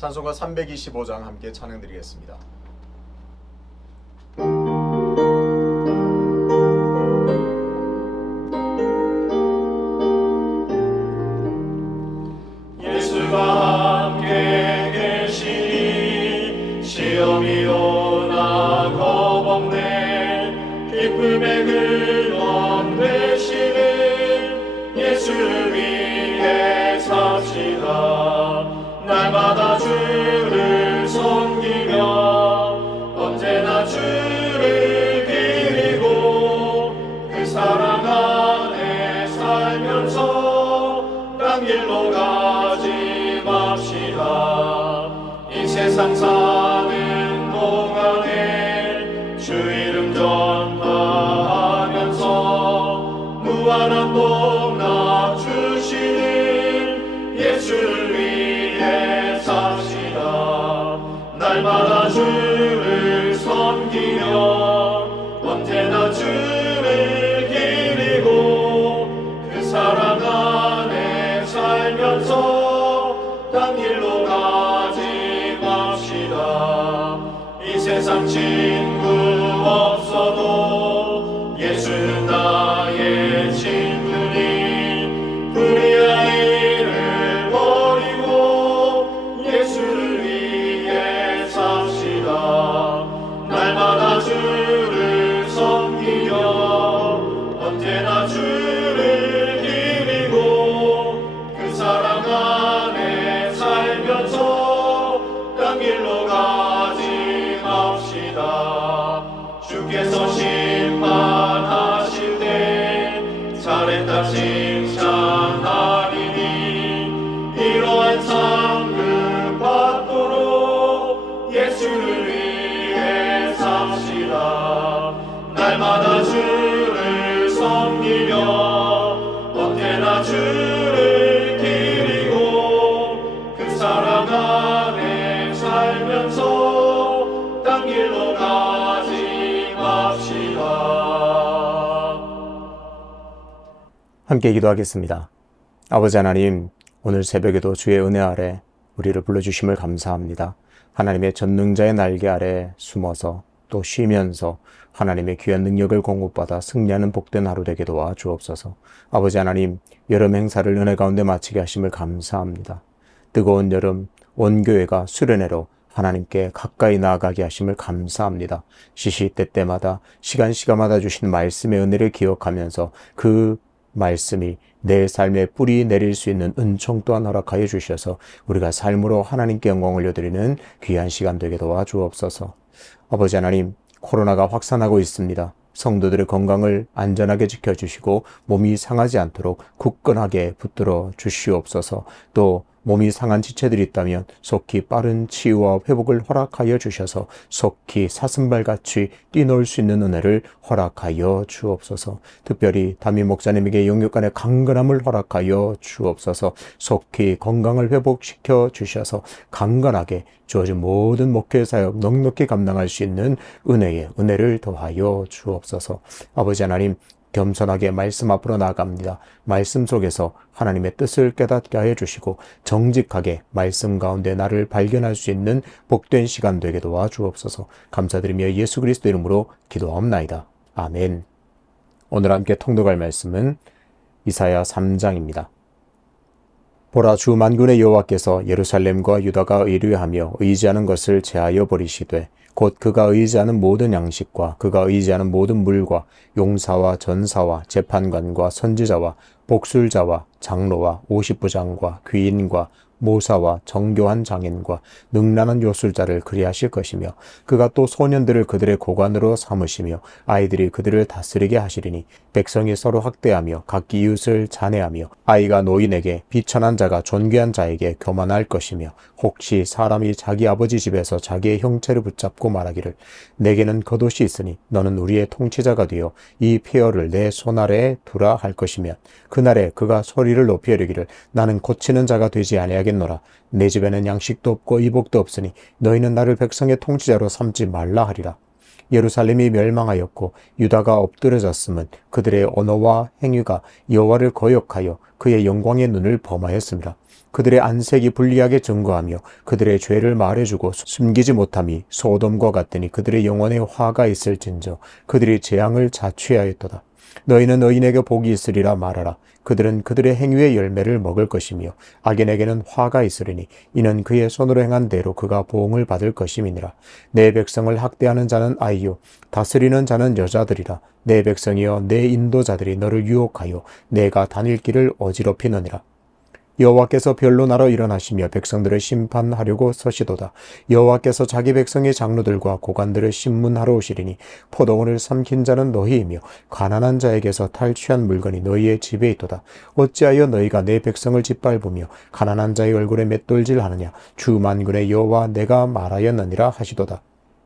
찬송가 325장 함께 찬양드리겠습니다. 예수가 함께 계시니 시험이 오나 겁없네. 기쁨의 근원 되시는 예수를 위해 삽시다. 날마다 주를 섬기며 언제나 주를 기리고 그 사랑 안에 살면서 딴 길로 가지 맙시다. 이 세상 사는 동안에 주 이름 전파하면서 무한한 복락 주시는 예수를 위해 삽시다. 날마다 주를 섬기며 언제나 주를 기리고 그 사랑 안에 살면서 딴 길로 가지 맙시다. 이 세상 친구 없어도 예수는 나의 친구니 불의아이를 버리고 예수를 위해 삽시다. 날마다 주를 섬기며 언제나 주를 기리고 그 사랑 안에 살면서 딴 길로 가지 맙시다. 주께서 심판하실 때 잘했다 칭찬하리니 이러한 상급 받도록 예수를 위해 삽시다. 날마다 주를 섬기며 언제나 주를 기리고 그 사랑 안에 살면서 딴 길로 가지 맙시다. 함께 기도하겠습니다. 아버지 하나님, 오늘 새벽에도 주의 은혜 아래 우리를 불러주심을 감사합니다. 하나님의 전능자의 날개 아래 숨어서 또 쉬면서 하나님의 귀한 능력을 공급받아 승리하는 복된 하루 되게 도와 주옵소서. 아버지 하나님, 여름 행사를 은혜 가운데 마치게 하심을 감사합니다. 뜨거운 여름, 온 교회가 수련회로 하나님께 가까이 나아가게 하심을 감사합니다. 시시때때마다 시간마다 주신 말씀의 은혜를 기억하면서 그 말씀이 내 삶에 뿌리 내릴 수 있는 은총 또한 허락하여 주셔서 우리가 삶으로 하나님께 영광을 올려드리는 귀한 시간 되게 도와주옵소서. 아버지 하나님, 코로나가 확산하고 있습니다. 성도들의 건강을 안전하게 지켜주시고 몸이 상하지 않도록 굳건하게 붙들어 주시옵소서. 또 몸이 상한 지체들이 있다면 속히 빠른 치유와 회복을 허락하여 주셔서 속히 사슴발같이 뛰놀 수 있는 은혜를 허락하여 주옵소서. 특별히 담임 목사님에게 영육간의 강건함을 허락하여 주옵소서. 속히 건강을 회복시켜 주셔서 강건하게 주어진 모든 목회 사역 넉넉히 감당할 수 있는 은혜를 더하여 주옵소서. 아버지 하나님, 겸손하게 말씀 앞으로 나아갑니다. 말씀 속에서 하나님의 뜻을 깨닫게 하여 주시고 정직하게 말씀 가운데 나를 발견할 수 있는 복된 시간 되게 도와주옵소서. 감사드리며 예수 그리스도 이름으로 기도하옵나이다. 아멘. 오늘 함께 통독할 말씀은 이사야 3장입니다. 보라, 주 만군의 여호와께서 예루살렘과 유다가 의뢰하며 의지하는 것을 제하여 버리시되 곧 그가 의지하는 모든 양식과 그가 의지하는 모든 물과 용사와 전사와 재판관과 선지자와 복술자와 장로와 50부장과 귀인과 모사와 정교한 장인과 능란한 요술자를 그리하실 것이며 그가 또 소년들을 그들의 고관으로 삼으시며 아이들이 그들을 다스리게 하시리니 백성이 서로 학대하며 각기 이웃을 잔해하며 아이가 노인에게 비천한 자가 존귀한 자에게 교만할 것이며 혹시 사람이 자기 아버지 집에서 자기의 형체를 붙잡고 말하기를 내게는 겉옷이 있으니 너는 우리의 통치자가 되어 이 폐허를 내 손아래에 두라 할 것이면 그날에 그가 소리를 높이 이르기를 나는 고치는 자가 되지 아니하겠노라. 내 집에는 양식도 없고 이복도 없으니 너희는 나를 백성의 통치자로 삼지 말라 하리라. 예루살렘이 멸망하였고 유다가 엎드려졌음은 그들의 언어와 행위가 여호와를 거역하여 그의 영광의 눈을 범하였습니다. 그들의 안색이 불리하게 증거하며 그들의 죄를 말해주고 숨기지 못함이 소돔과 같더니 그들의 영혼에 화가 있을진저 그들이 재앙을 자취하였도다. 너희는 의인에게 복이 있으리라 말하라. 그들은 그들의 행위의 열매를 먹을 것이며 악인에게는 화가 있으리니 이는 그의 손으로 행한 대로 그가 보응을 받을 것임이니라. 내 백성을 학대하는 자는 아이요 다스리는 자는 여자들이라. 내 백성이여 내 인도자들이 너를 유혹하여 내가 다닐 길을 어지럽히느니라. 여호와께서 변론하러 일어나시며 백성들을 심판하려고 서시도다. 여호와께서 자기 백성의 장로들과 고관들을 심문하러 오시리니 포도원을 삼킨 자는 너희이며 가난한 자에게서 탈취한 물건이 너희의 집에 있도다. 어찌하여 너희가 내 백성을 짓밟으며 가난한 자의 얼굴에 맷돌질하느냐. 주 만군의 여호와 내가 말하였느니라 하시도다.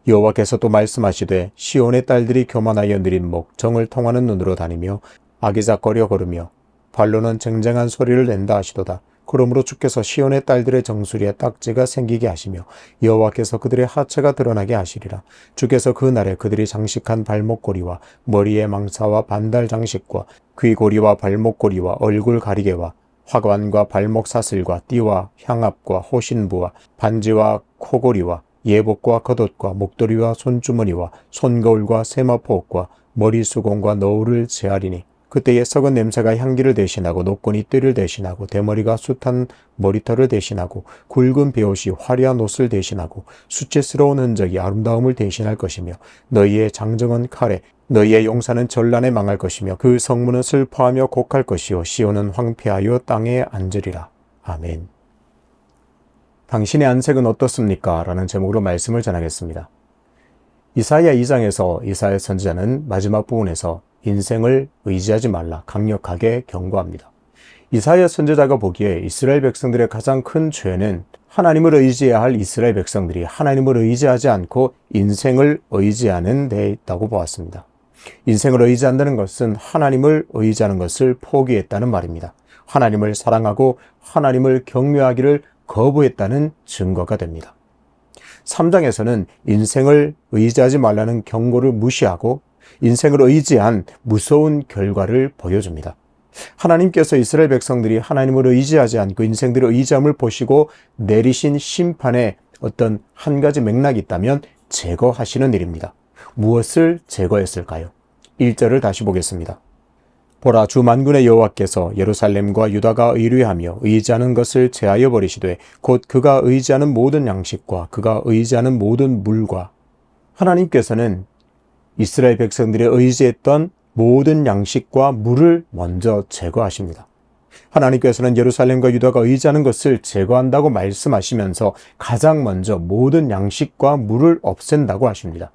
여호와께서 또 말씀하시되 시온의 딸들이 교만하여 느린 목 정을 통하는 눈으로 다니며 아기작거려 걸으며 발로는 쟁쟁한 소리를 낸다 하시도다. 그러므로 주께서 시온의 딸들의 정수리에 딱지가 생기게 하시며 여호와께서 그들의 하체가 드러나게 하시리라. 주께서 그 날에 그들이 장식한 발목고리와 머리에 망사와 반달 장식과 귀고리와 발목고리와 얼굴 가리개와 화관과 발목 사슬과 띠와 향압과 호신부와 반지와 코고리와 예복과 겉옷과 목도리와 손주머니와 손거울과 세마포옷과 머리수공과 너울을 제하리니 그때에 썩은 냄새가 향기를 대신하고 노끈이 띠를 대신하고 대머리가 숱한 머리털을 대신하고 굵은 베옷이 화려한 옷을 대신하고 수치스러운 흔적이 아름다움을 대신할 것이며 너희의 장정은 칼에 너희의 용사는 전란에 망할 것이며 그 성문은 슬퍼하며 곡할 것이요 시온은 황폐하여 땅에 앉으리라. 아멘. 당신의 안색은 어떻습니까? 라는 제목으로 말씀을 전하겠습니다. 이사야 2장에서 이사야 선지자는 마지막 부분에서 인생을 의지하지 말라 강력하게 경고합니다. 이사야 선지자가 보기에 이스라엘 백성들의 가장 큰 죄는 하나님을 의지해야 할 이스라엘 백성들이 하나님을 의지하지 않고 인생을 의지하는 데 있다고 보았습니다. 인생을 의지한다는 것은 하나님을 의지하는 것을 포기했다는 말입니다. 하나님을 사랑하고 하나님을 경외하기를 거부했다는 증거가 됩니다. 3장에서는 인생을 의지하지 말라는 경고를 무시하고 인생을 의지한 무서운 결과를 보여줍니다. 하나님께서 이스라엘 백성들이 하나님을 의지하지 않고 인생들의 의지함을 보시고 내리신 심판에 어떤 한 가지 맥락이 있다면 제거하시는 일입니다. 무엇을 제거했을까요? 1절을 다시 보겠습니다. 보라, 주 만군의 여호와께서 예루살렘과 유다가 의뢰하며 의지하는 것을 제하여 버리시되 곧 그가 의지하는 모든 양식과 그가 의지하는 모든 물과 하나님께서는 이스라엘 백성들이 의지했던 모든 양식과 물을 먼저 제거하십니다. 하나님께서는 예루살렘과 유다가 의지하는 것을 제거한다고 말씀하시면서 가장 먼저 모든 양식과 물을 없앤다고 하십니다.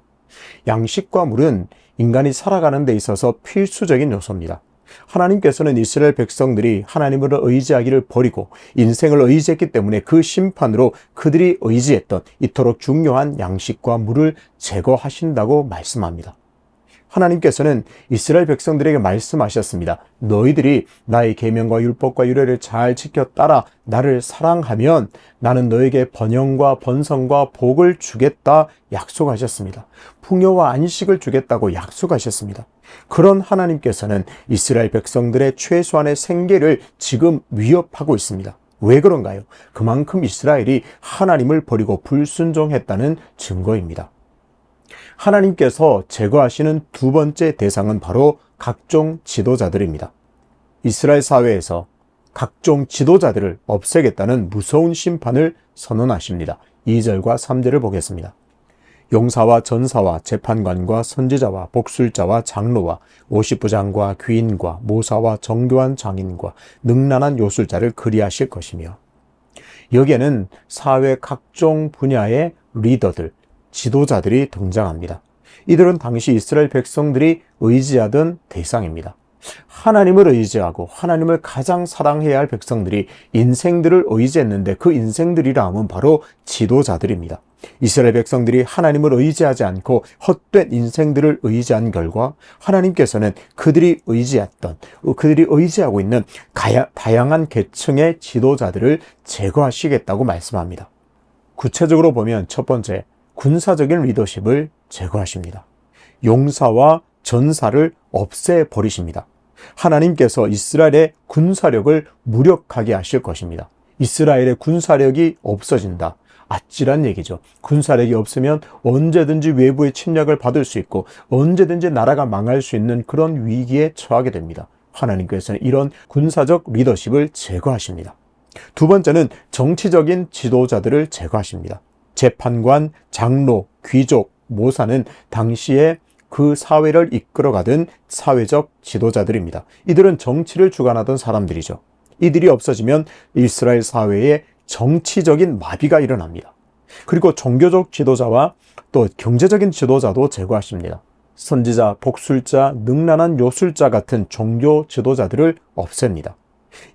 양식과 물은 인간이 살아가는 데 있어서 필수적인 요소입니다. 하나님께서는 이스라엘 백성들이 하나님을 의지하기를 버리고 인생을 의지했기 때문에 그 심판으로 그들이 의지했던 이토록 중요한 양식과 물을 제거하신다고 말씀합니다. 하나님께서는 이스라엘 백성들에게 말씀하셨습니다. 너희들이 나의 계명과 율법과 유례를 잘 지켜 따라 나를 사랑하면 나는 너에게 번영과 번성과 복을 주겠다 약속하셨습니다. 풍요와 안식을 주겠다고 약속하셨습니다. 그런 하나님께서는 이스라엘 백성들의 최소한의 생계를 지금 위협하고 있습니다. 왜 그런가요? 그만큼 이스라엘이 하나님을 버리고 불순종했다는 증거입니다. 하나님께서 제거하시는 두 번째 대상은 바로 각종 지도자들입니다. 이스라엘 사회에서 각종 지도자들을 없애겠다는 무서운 심판을 선언하십니다. 2절과 3절을 보겠습니다. 용사와 전사와 재판관과 선지자와 복술자와 장로와 50부장과 귀인과 모사와 정교한 장인과 능란한 요술자를 그리하실 것이며, 여기에는 사회 각종 분야의 리더들, 지도자들이 등장합니다. 이들은 당시 이스라엘 백성들이 의지하던 대상입니다. 하나님을 의지하고 하나님을 가장 사랑해야 할 백성들이 인생들을 의지했는데 그 인생들이라 하면 바로 지도자들입니다. 이스라엘 백성들이 하나님을 의지하지 않고 헛된 인생들을 의지한 결과 하나님께서는 그들이 의지하고 있는 다양한 계층의 지도자들을 제거하시겠다고 말씀합니다. 구체적으로 보면 첫 번째, 군사적인 리더십을 제거하십니다. 용사와 전사를 없애버리십니다. 하나님께서 이스라엘의 군사력을 무력하게 하실 것입니다. 이스라엘의 군사력이 없어진다. 아찔한 얘기죠. 군사력이 없으면 언제든지 외부의 침략을 받을 수 있고 언제든지 나라가 망할 수 있는 그런 위기에 처하게 됩니다. 하나님께서는 이런 군사적 리더십을 제거하십니다. 두 번째는 정치적인 지도자들을 제거하십니다. 재판관, 장로, 귀족, 모사는 당시에 그 사회를 이끌어가던 사회적 지도자들입니다. 이들은 정치를 주관하던 사람들이죠. 이들이 없어지면 이스라엘 사회에 정치적인 마비가 일어납니다. 그리고 종교적 지도자와 또 경제적인 지도자도 제거하십니다. 선지자, 복술자, 능란한 요술자 같은 종교 지도자들을 없앱니다.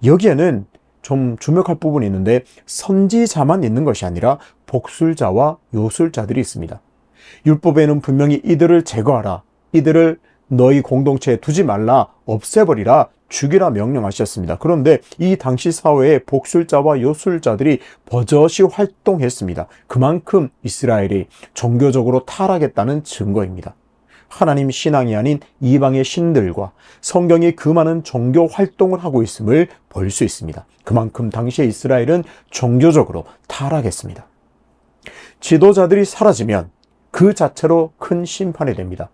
여기에는 좀 주목할 부분이 있는데 선지자만 있는 것이 아니라 복술자와 요술자들이 있습니다. 율법에는 분명히 이들을 제거하라, 이들을 너희 공동체에 두지 말라, 없애버리라, 죽이라 명령하셨습니다. 그런데 이 당시 사회에 복술자와 요술자들이 버젓이 활동했습니다. 그만큼 이스라엘이 종교적으로 타락했다는 증거입니다. 하나님 신앙이 아닌 이방의 신들과 성경이 그 많은 종교 활동을 하고 있음을 볼 수 있습니다. 그만큼 당시에 이스라엘은 종교적으로 타락했습니다. 지도자들이 사라지면 그 자체로 큰 심판이 됩니다.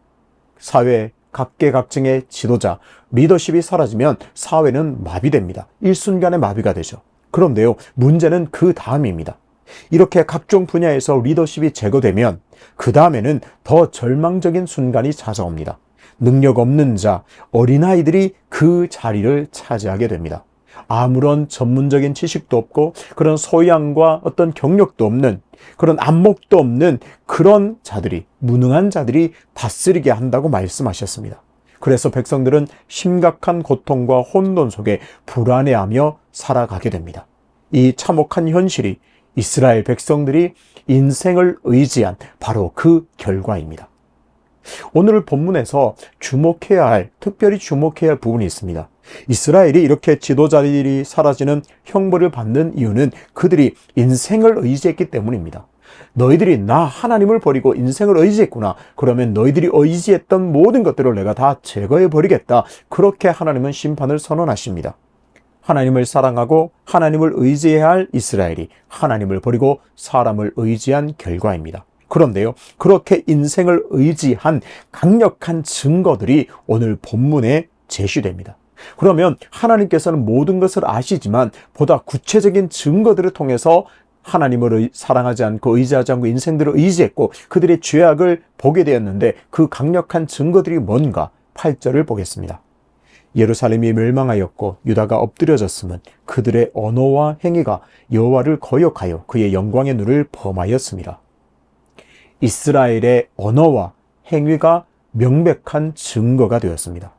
사회 각계각층의 지도자, 리더십이 사라지면 사회는 마비됩니다. 일순간에 마비가 되죠. 그런데요, 문제는 그 다음입니다. 이렇게 각종 분야에서 리더십이 제거되면 그 다음에는 더 절망적인 순간이 찾아옵니다. 능력 없는 자, 어린아이들이 그 자리를 차지하게 됩니다. 아무런 전문적인 지식도 없고 그런 소양과 어떤 경력도 없는, 그런 안목도 없는 그런 자들이, 무능한 자들이 다스리게 한다고 말씀하셨습니다. 그래서 백성들은 심각한 고통과 혼돈 속에 불안해하며 살아가게 됩니다. 이 참혹한 현실이 이스라엘 백성들이 인생을 의지한 바로 그 결과입니다. 오늘 본문에서 특별히 주목해야 할 부분이 있습니다. 이스라엘이 이렇게 지도자들이 사라지는 형벌을 받는 이유는 그들이 인생을 의지했기 때문입니다. 너희들이 나 하나님을 버리고 인생을 의지했구나. 그러면 너희들이 의지했던 모든 것들을 내가 다 제거해 버리겠다. 그렇게 하나님은 심판을 선언하십니다. 하나님을 사랑하고 하나님을 의지해야 할 이스라엘이 하나님을 버리고 사람을 의지한 결과입니다. 그런데요, 그렇게 인생을 의지한 강력한 증거들이 오늘 본문에 제시됩니다. 그러면 하나님께서는 모든 것을 아시지만 보다 구체적인 증거들을 통해서 하나님을 사랑하지 않고 의지하지 않고 인생들을 의지했고 그들의 죄악을 보게 되었는데 그 강력한 증거들이 뭔가 8절을 보겠습니다. 예루살렘이 멸망하였고 유다가 엎드려졌으면 그들의 언어와 행위가 여호와를 거역하여 그의 영광의 눈을 범하였습니다. 이스라엘의 언어와 행위가 명백한 증거가 되었습니다.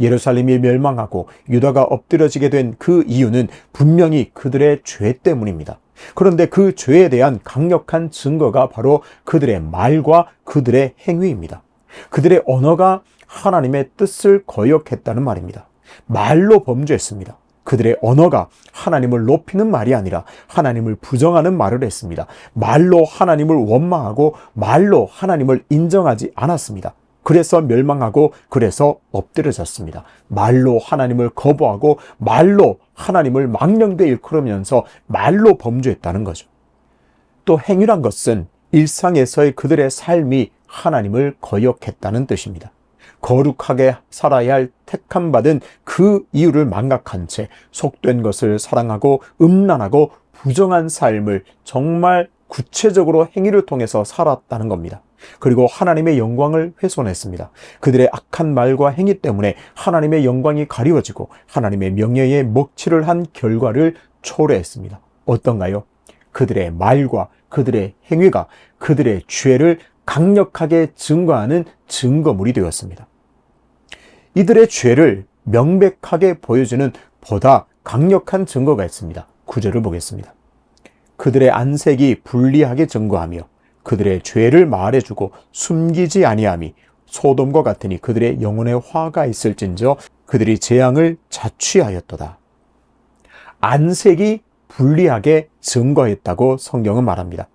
예루살렘이 멸망하고 유다가 엎드려지게 된 그 이유는 분명히 그들의 죄 때문입니다. 그런데 그 죄에 대한 강력한 증거가 바로 그들의 말과 그들의 행위입니다. 그들의 언어가 하나님의 뜻을 거역했다는 말입니다. 말로 범죄했습니다. 그들의 언어가 하나님을 높이는 말이 아니라 하나님을 부정하는 말을 했습니다. 말로 하나님을 원망하고 말로 하나님을 인정하지 않았습니다. 그래서 멸망하고 그래서 엎드려졌습니다. 말로 하나님을 거부하고 말로 하나님을 망령되이 일컬으면서 말로 범죄했다는 거죠. 또 행위란 것은 일상에서의 그들의 삶이 하나님을 거역했다는 뜻입니다. 거룩하게 살아야 할 택함받은 그 이유를 망각한 채 속된 것을 사랑하고 음란하고 부정한 삶을 정말 구체적으로 행위를 통해서 살았다는 겁니다. 그리고 하나님의 영광을 훼손했습니다. 그들의 악한 말과 행위 때문에 하나님의 영광이 가리워지고 하나님의 명예에 먹칠을 한 결과를 초래했습니다. 어떤가요? 그들의 말과 그들의 행위가 그들의 죄를 강력하게 증거하는 증거물이 되었습니다. 이들의 죄를 명백하게 보여주는 보다 강력한 증거가 있습니다. 9절을 보겠습니다. 그들의 안색이 불리하게 증거하며 그들의 죄를 말해주고 숨기지 아니함이 소돔과 같으니 그들의 영혼에 화가 있을진저 그들이 재앙을 자취하였도다. 안색이 불리하게 증거했다고 성경은 말합니다.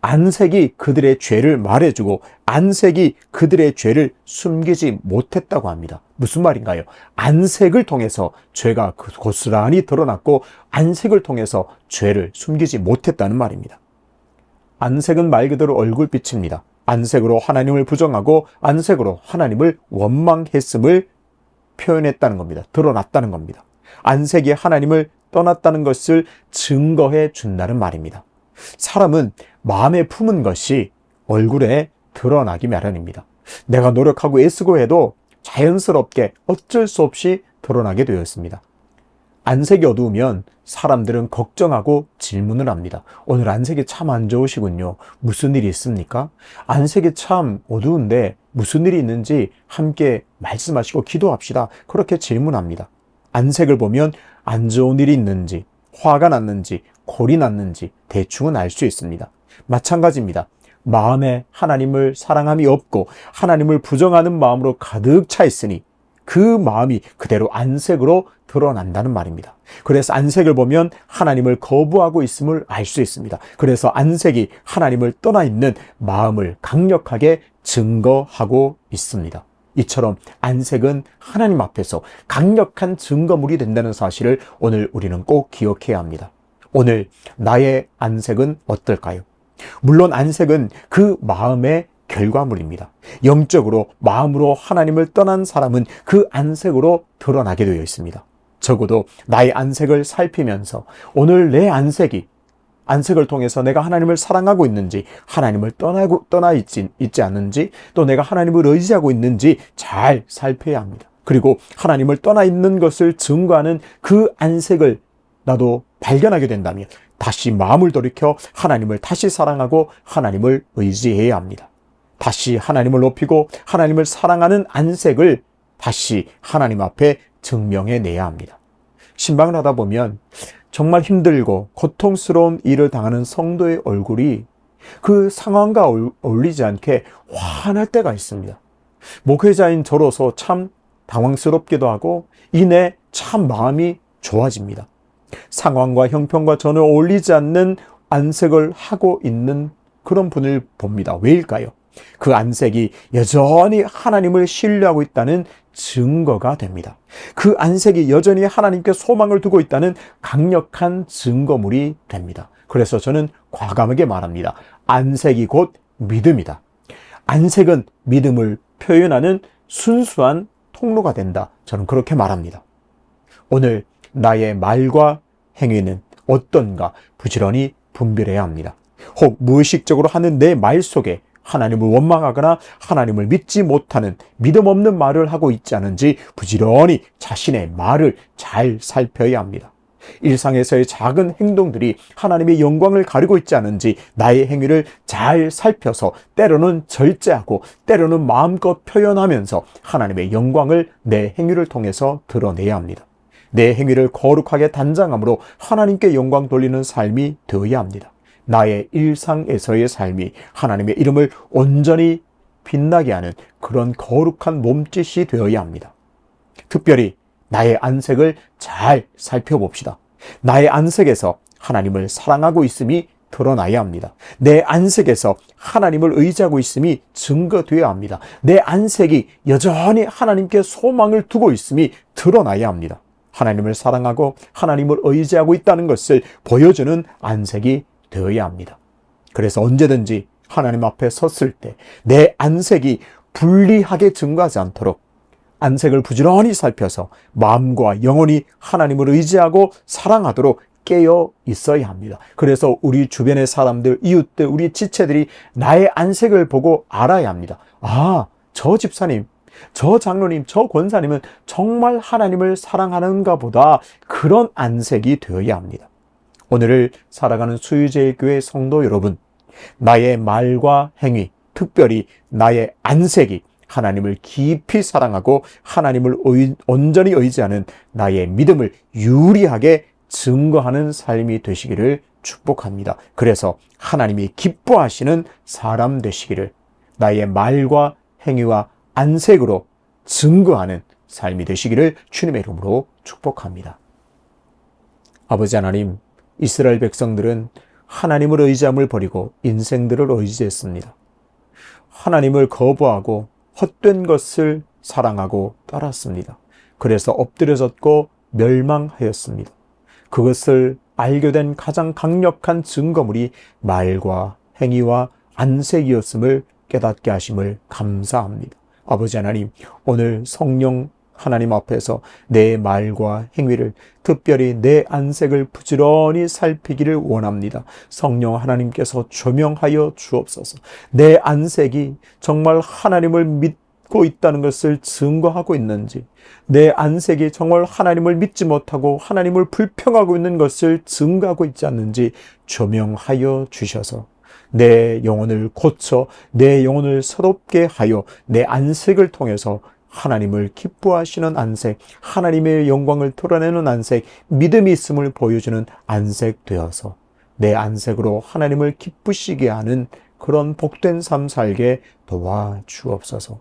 안색이 그들의 죄를 말해주고 안색이 그들의 죄를 숨기지 못했다고 합니다. 무슨 말인가요? 안색을 통해서 죄가 고스란히 드러났고 안색을 통해서 죄를 숨기지 못했다는 말입니다. 안색은 말 그대로 얼굴빛입니다. 안색으로 하나님을 부정하고 안색으로 하나님을 원망했음을 표현했다는 겁니다. 드러났다는 겁니다. 안색이 하나님을 떠났다는 것을 증거해 준다는 말입니다. 사람은 마음에 품은 것이 얼굴에 드러나기 마련입니다. 내가 노력하고 애쓰고 해도 자연스럽게 어쩔 수 없이 드러나게 되었습니다. 안색이 어두우면 사람들은 걱정하고 질문을 합니다. 오늘 안색이 참 안 좋으시군요. 무슨 일이 있습니까? 안색이 참 어두운데 무슨 일이 있는지 함께 말씀하시고 기도합시다. 그렇게 질문합니다. 안색을 보면 안 좋은 일이 있는지, 화가 났는지, 골이 났는지 대충은 알 수 있습니다. 마찬가지입니다. 마음에 하나님을 사랑함이 없고 하나님을 부정하는 마음으로 가득 차 있으니 그 마음이 그대로 안색으로 드러난다는 말입니다. 그래서 안색을 보면 하나님을 거부하고 있음을 알 수 있습니다. 그래서 안색이 하나님을 떠나 있는 마음을 강력하게 증거하고 있습니다. 이처럼 안색은 하나님 앞에서 강력한 증거물이 된다는 사실을 오늘 우리는 꼭 기억해야 합니다. 오늘 나의 안색은 어떨까요? 물론 안색은 그 마음의 결과물입니다. 영적으로 마음으로 하나님을 떠난 사람은 그 안색으로 드러나게 되어 있습니다. 적어도 나의 안색을 살피면서 오늘 내 안색을 통해서 내가 하나님을 사랑하고 있는지, 하나님을 떠나 있지 않는지, 또 내가 하나님을 의지하고 있는지 잘 살펴야 합니다. 그리고 하나님을 떠나 있는 것을 증거하는 그 안색을 나도 발견하게 된다면 다시 마음을 돌이켜 하나님을 다시 사랑하고 하나님을 의지해야 합니다. 다시 하나님을 높이고 하나님을 사랑하는 안색을 다시 하나님 앞에 증명해내야 합니다. 신방을 하다 보면 정말 힘들고 고통스러운 일을 당하는 성도의 얼굴이 그 상황과 어울리지 않게 환할 때가 있습니다. 목회자인 저로서 참 당황스럽기도 하고 이내 참 마음이 좋아집니다. 상황과 형편과 전혀 어울리지 않는 안색을 하고 있는 그런 분을 봅니다. 왜일까요? 그 안색이 여전히 하나님을 신뢰하고 있다는 증거가 됩니다. 그 안색이 여전히 하나님께 소망을 두고 있다는 강력한 증거물이 됩니다. 그래서 저는 과감하게 말합니다. 안색이 곧 믿음이다. 안색은 믿음을 표현하는 순수한 통로가 된다. 저는 그렇게 말합니다. 오늘 나의 말과 행위는 어떤가 부지런히 분별해야 합니다. 혹 무의식적으로 하는 내 말 속에 하나님을 원망하거나 하나님을 믿지 못하는 믿음 없는 말을 하고 있지 않은지 부지런히 자신의 말을 잘 살펴야 합니다. 일상에서의 작은 행동들이 하나님의 영광을 가리고 있지 않은지 나의 행위를 잘 살펴서 때로는 절제하고 때로는 마음껏 표현하면서 하나님의 영광을 내 행위를 통해서 드러내야 합니다. 내 행위를 거룩하게 단장함으로 하나님께 영광 돌리는 삶이 되어야 합니다. 나의 일상에서의 삶이 하나님의 이름을 온전히 빛나게 하는 그런 거룩한 몸짓이 되어야 합니다. 특별히 나의 안색을 잘 살펴봅시다. 나의 안색에서 하나님을 사랑하고 있음이 드러나야 합니다. 내 안색에서 하나님을 의지하고 있음이 증거되어야 합니다. 내 안색이 여전히 하나님께 소망을 두고 있음이 드러나야 합니다. 하나님을 사랑하고 하나님을 의지하고 있다는 것을 보여주는 안색이 되어야 합니다. 그래서 언제든지 하나님 앞에 섰을 때 내 안색이 불리하게 증거하지 않도록 안색을 부지런히 살펴서 마음과 영혼이 하나님을 의지하고 사랑하도록 깨어 있어야 합니다. 그래서 우리 주변의 사람들, 이웃들, 우리 지체들이 나의 안색을 보고 알아야 합니다. 아, 저 집사님, 저 장로님, 저 권사님은 정말 하나님을 사랑하는가 보다. 그런 안색이 되어야 합니다. 오늘을 살아가는 수유제일교회 성도 여러분, 나의 말과 행위, 특별히 나의 안색이 하나님을 깊이 사랑하고 하나님을 온전히 의지하는 나의 믿음을 유리하게 증거하는 삶이 되시기를 축복합니다. 그래서 하나님이 기뻐하시는 사람 되시기를 나의 말과 행위와 안색으로 증거하는 삶이 되시기를 주님의 이름으로 축복합니다. 아버지 하나님, 이스라엘 백성들은 하나님을 의지함을 버리고 인생들을 의지했습니다. 하나님을 거부하고 헛된 것을 사랑하고 따랐습니다. 그래서 엎드려졌고 멸망하였습니다. 그것을 알게 된 가장 강력한 증거물이 말과 행위와 안색이었음을 깨닫게 하심을 감사합니다. 아버지 하나님, 오늘 성령 하나님 앞에서 내 말과 행위를, 특별히 내 안색을 부지런히 살피기를 원합니다. 성령 하나님께서 조명하여 주옵소서. 내 안색이 정말 하나님을 믿고 있다는 것을 증거하고 있는지, 내 안색이 정말 하나님을 믿지 못하고 하나님을 불평하고 있는 것을 증거하고 있지 않는지 조명하여 주셔서 내 영혼을 고쳐 내 영혼을 새롭게 하여 내 안색을 통해서 하나님을 기뻐하시는 안색, 하나님의 영광을 드러내는 안색, 믿음이 있음을 보여주는 안색 되어서 내 안색으로 하나님을 기쁘시게 하는 그런 복된 삶 살게 도와주옵소서.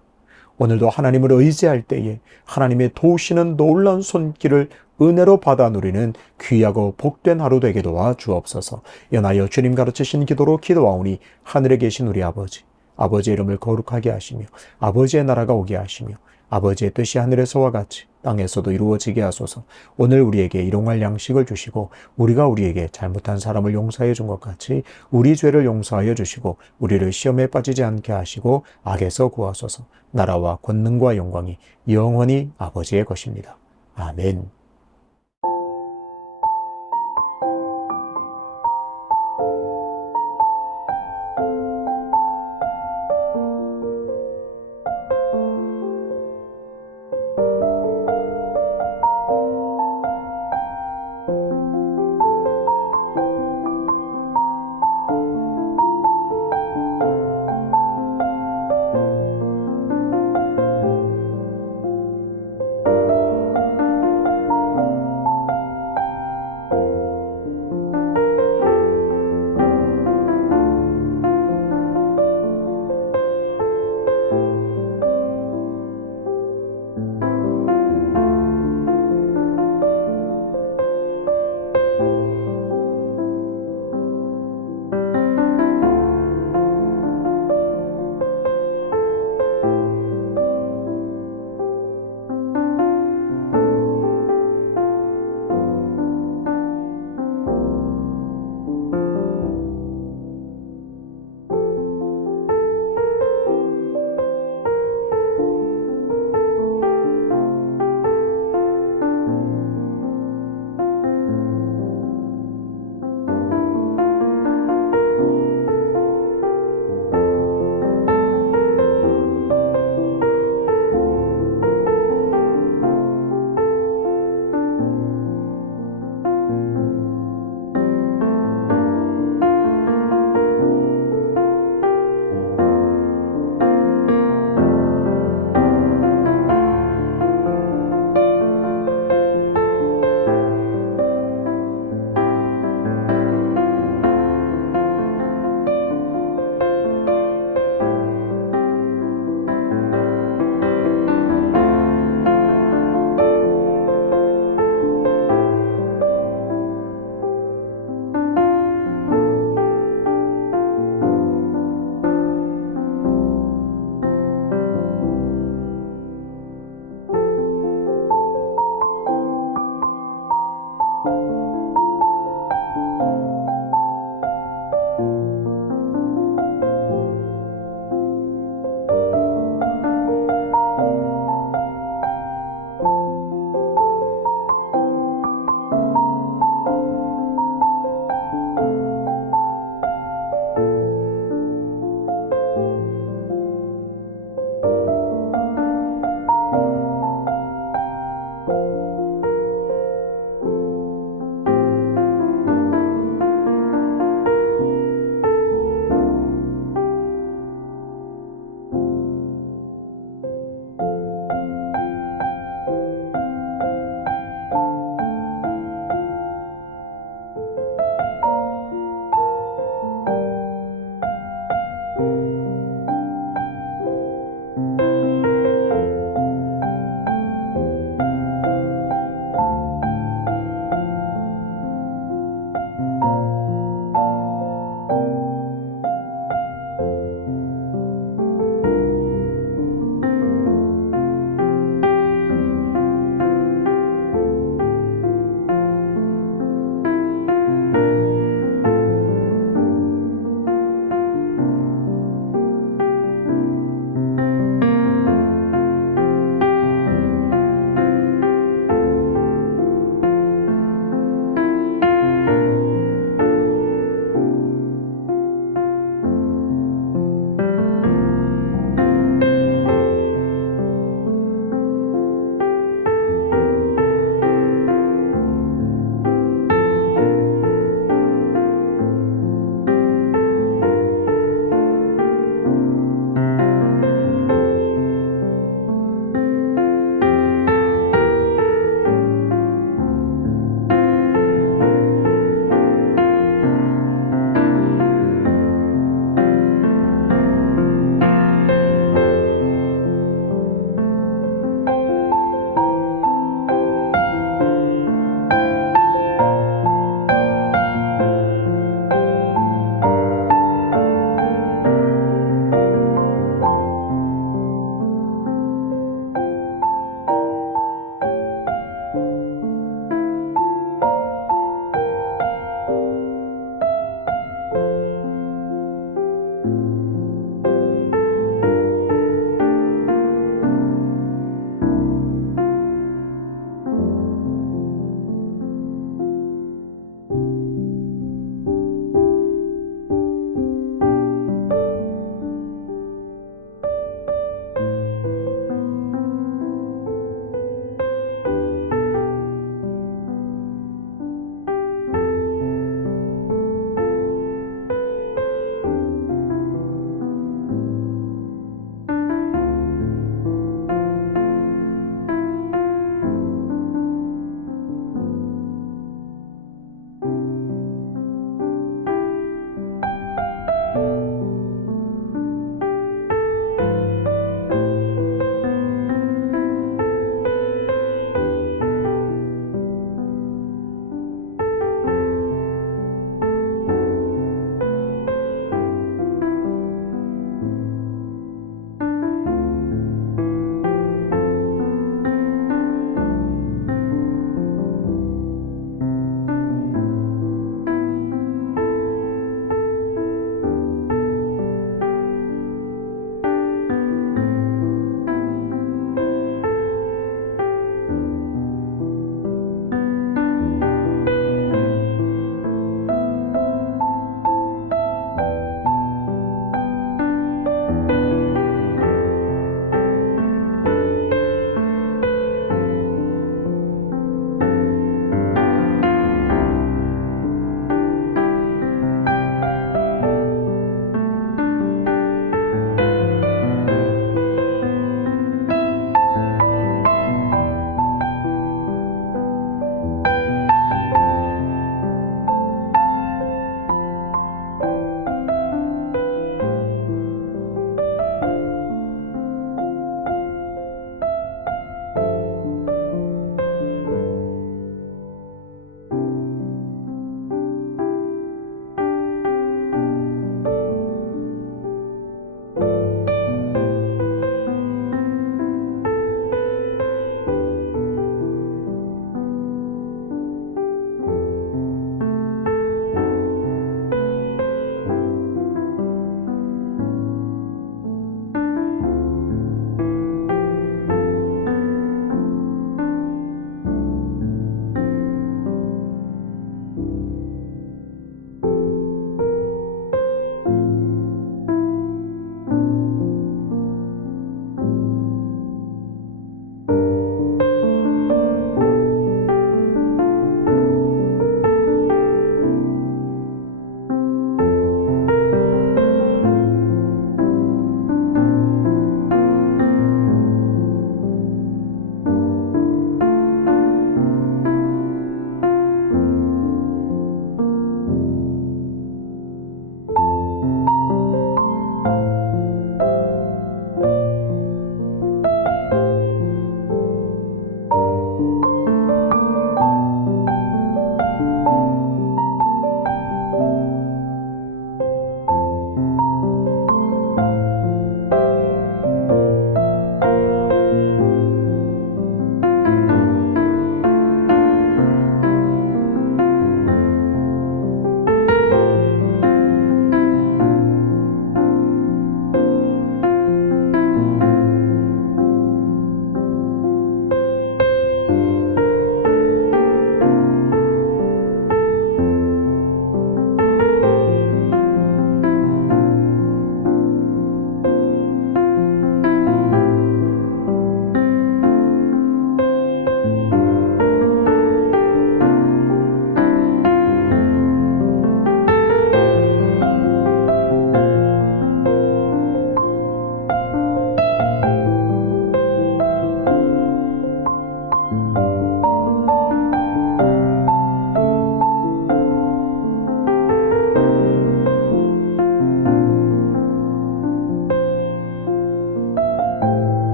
오늘도 하나님을 의지할 때에 하나님의 도우시는 놀라운 손길을 은혜로 받아 누리는 귀하고 복된 하루 되게 도와주옵소서. 연하여 주님 가르치신 기도로 기도하오니 하늘에 계신 우리 아버지, 아버지의 이름을 거룩하게 하시며 아버지의 나라가 오게 하시며 아버지의 뜻이 하늘에서와 같이 땅에서도 이루어지게 하소서. 오늘 우리에게 일용할 양식을 주시고 우리가 우리에게 잘못한 사람을 용서해 준 것 같이 우리 죄를 용서하여 주시고 우리를 시험에 빠지지 않게 하시고 악에서 구하소서. 나라와 권능과 영광이 영원히 아버지의 것입니다. 아멘.